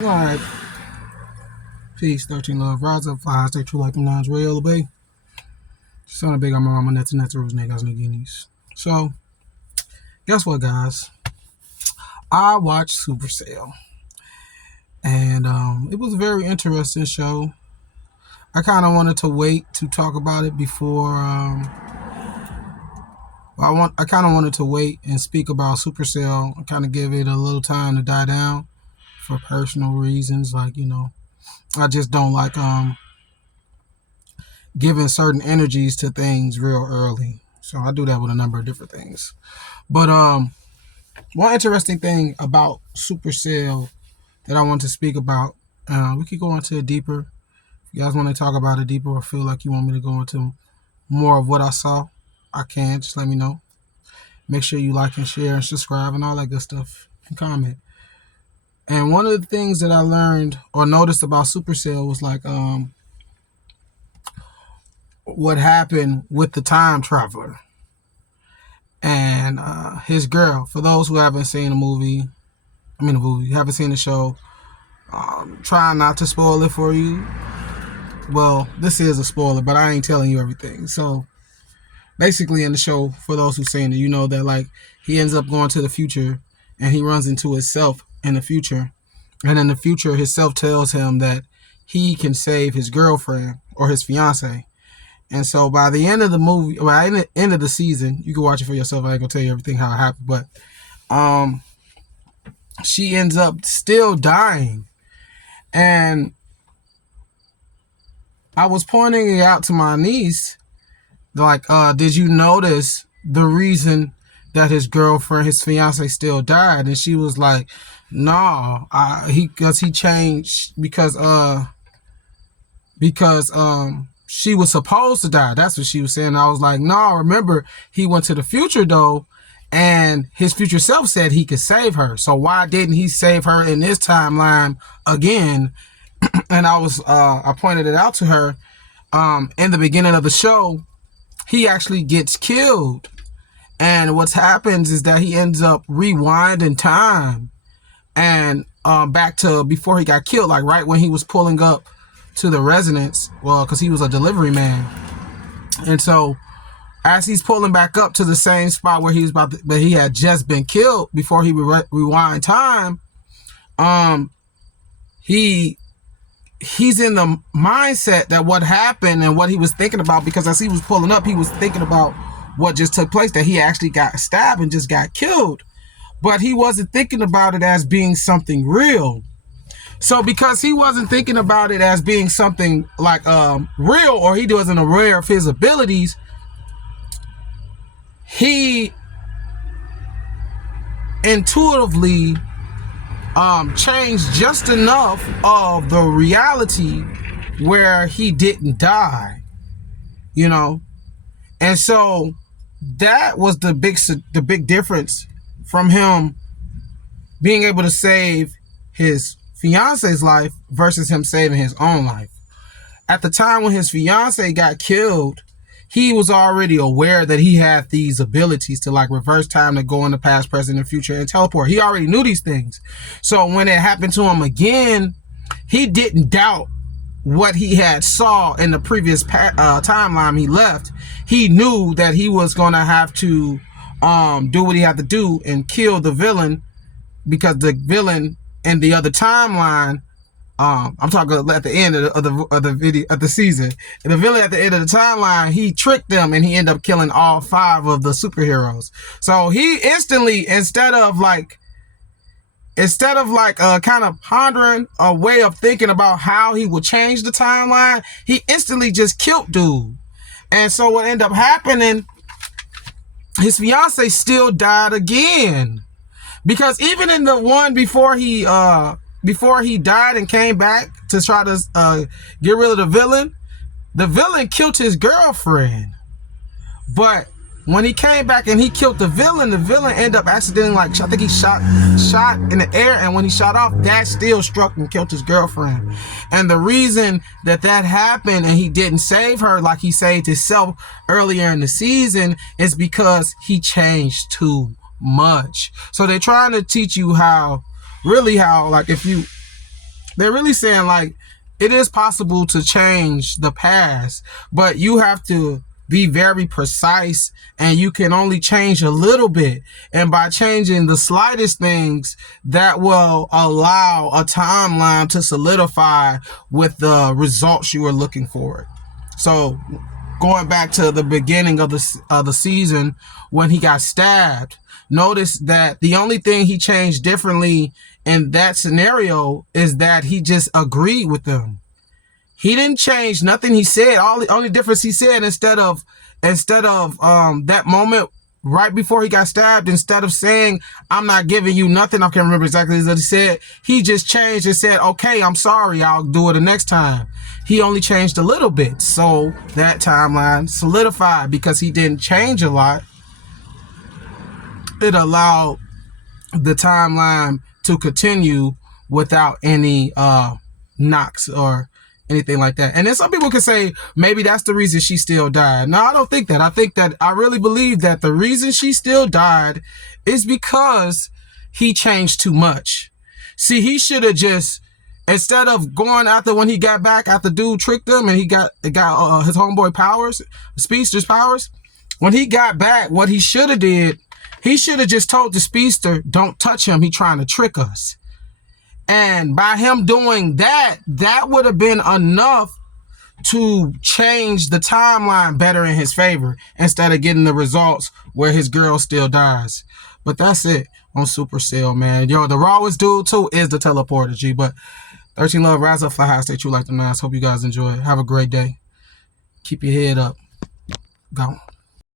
Alright, peace, 13 love, rise up, fly, stay true like them nines, real obey. Son of big, I'm a mama, that's rules, niggas, niggas. So, guess what, guys? I watched Supacell, and it was a very interesting show. I kind of wanted to wait to talk about it before. I kind of wanted to wait and speak about Supacell and kind of give it a little time to die down for personal reasons, like I just don't like giving certain energies to things real early. So I do that with a number of different things. But one interesting thing about Supacell that I want to speak about, we could go into it deeper. If you guys want to talk about it deeper or feel like you want me to go into more of what I saw, I can. Just let me know. Make sure you like and share and subscribe and all that good stuff and comment. And one of the things that I learned or noticed about Supacell was like what happened with the time traveler and his girl. For those who haven't seen haven't seen the show, trying not to spoil it for you. Well, this is a spoiler, but I ain't telling you everything. So basically in the show, for those who've seen it, you know that like he ends up going to the future and he runs into himself in the future. And in the future, his self tells him that he can save his girlfriend or his fiance. And so by the end of the movie, by the end of the season, you can watch it for yourself. I ain't gonna tell you everything how it happened, but she ends up still dying. And I was pointing it out to my niece, like, did you notice the reason that his girlfriend, his fiance, still died? And she was like, no, he changed because she was supposed to die. That's what she was saying. I was like, no, remember, he went to the future though, and his future self said he could save her. So why didn't he save her in this timeline again? And I pointed it out to her. In the beginning of the show, he actually gets killed. And what happens is that he ends up rewinding time and back to before he got killed, like right when he was pulling up to the residence, well, because he was a delivery man. And so as he's pulling back up to the same spot where he was but he had just been killed before he would rewind time, he's in the mindset that what happened and what he was thinking about, because as he was pulling up, he was thinking about what just took place, that he actually got stabbed and just got killed. But he wasn't thinking about it as being something real. So because he wasn't thinking about it as being something like real, or he wasn't aware of his abilities, he intuitively changed just enough of the reality where he didn't die, and so that was the big difference from him being able to save his fiance's life versus him saving his own life. At the time when his fiance got killed, he was already aware that he had these abilities to like reverse time, to go in the past, present, and future, and teleport. He already knew these things. So when it happened to him again, he didn't doubt what he had saw in the previous timeline he left. He knew that he was going to have to do what he had to do and kill the villain, because the villain in the other timeline, I'm talking at the end of the video of the season, and the villain at the end of the timeline, he tricked them and he ended up killing all 5 of the superheroes. So he instantly, instead of kind of pondering a way of thinking about how he would change the timeline, he instantly just killed dude. And so what ended up happening, his fiance still died again, because even in the one before he died and came back to try to get rid of the villain killed his girlfriend. But when he came back and he killed the villain ended up accidentally, like, I think he shot in the air, and when he shot off, that still struck and killed his girlfriend. And the reason that happened and he didn't save her like he saved himself earlier in the season is because he changed too much. So they're trying to teach you how, like, if you They're really saying like it is possible to change the past, but you have to be very precise, and you can only change a little bit. And by changing the slightest things, that will allow a timeline to solidify with the results you are looking for. So going back to the beginning of the season when he got stabbed, notice that the only thing he changed differently in that scenario is that he just agreed with them. He didn't change nothing he said. The only difference he said, instead of that moment right before he got stabbed, instead of saying, "I'm not giving you nothing," I can't remember exactly what he said. He just changed and said, "Okay, I'm sorry, I'll do it the next time." He only changed a little bit. So that timeline solidified because he didn't change a lot. It allowed the timeline to continue without any knocks or anything like that. And then some people can say maybe that's the reason she still died. No, I don't think that. I really believe that the reason she still died is because he changed too much. See, he should have just, instead of going after, when he got back after dude tricked him and he got his homeboy powers, Speedster's powers, when he got back, what he should have did, he should have just told the Speedster, "Don't touch him, he trying to trick us." And by him doing that, that would have been enough to change the timeline better in his favor, instead of getting the results where his girl still dies. But that's it on Supacell, man. Yo, the rawest dude too is the teleporter, G. But 13 Love, rise up, fly high, stay true like the nines. Hope you guys enjoy it. Have a great day. Keep your head up. Go.